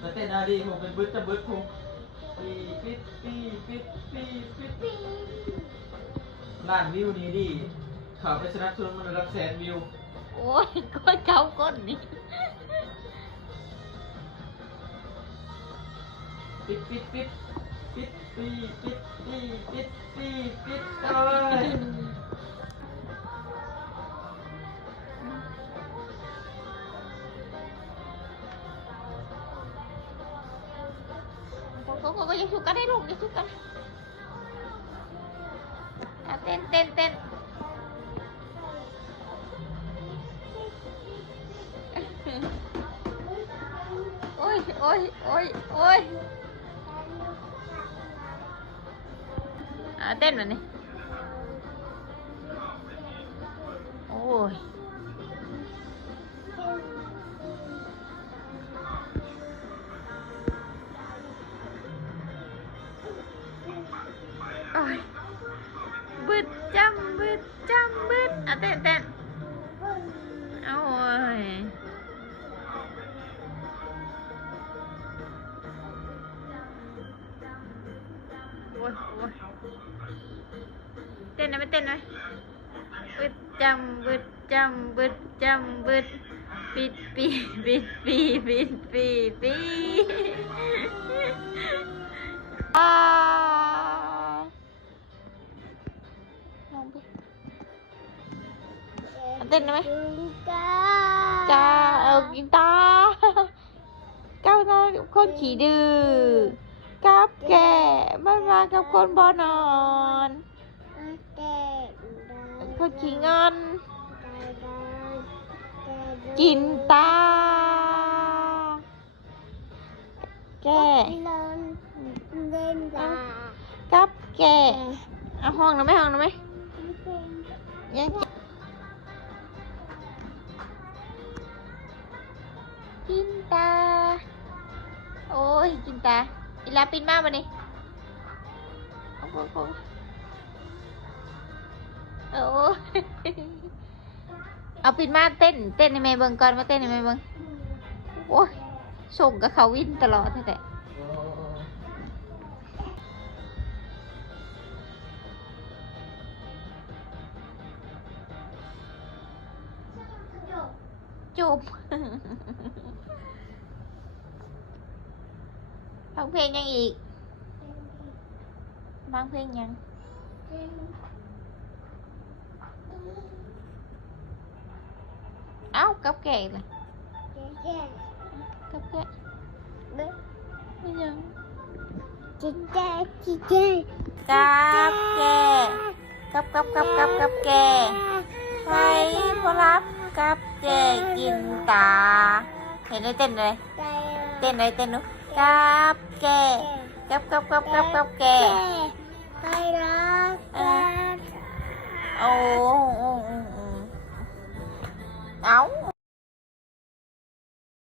แล้วเต้นอาดิผมเป็นบึ๊ดจะบึ๊ดผมปีปิดปีปิดปีปิดปีล้านวิวนี้ดิข่าวไปชนะชนมันรับแสนวิว โอ้ยก้นเกาก้นนี่ปิดปิดปิดปิดปีปิดปีปิด ก็ก็ก็ยังชุกกันได้ลูกยังชุกกันอะเต้นเต้นเต้นโอ้ยโอ้ยโอ้ยโอ้ยอ่าเต้นหน่อยนี่ย Ôi. Bứt trăm bứt trăm bứt. À tẹn tẹn. Ôi. Ôi ôi. Tên này mới tên này. Bứt trăm bứt trăm bứt trăm bứt. Bít bít bít bít bít bít bít เต้นได้ไหมจ้าเอากินตาก้าวหน้ากับคนขี่ดื้อกับแก่มันมากับคนบ่นอนคนขี่งอน กินตา แก่กับแก่เอาห้องหนะไหมห้องหนะไหม ยังกินตา โอ้ย กินตา อีลาปินมากมานี่โอ้โหโอ้โหโอ้ยเอาปินมาเต้น เต้นในแม่เบิงก่อนมาเต้นในแม่เบิงโอ้ยส่งกับเขาวินตลอดแหล chụp. Phong Phiên nhân gì? Phong Phiên nhân Áo cốc kè nè Cốc kè. Bây giờ. Chị kè, chị cha Cắp kè Cắp cắp cắp cắp cắp kè. Hay, có lắm cáp chê chim tà. Thì nói tên rồi tên này tên nữa cáp kê cáp cáp cáp cáp cáp kê tay đó áo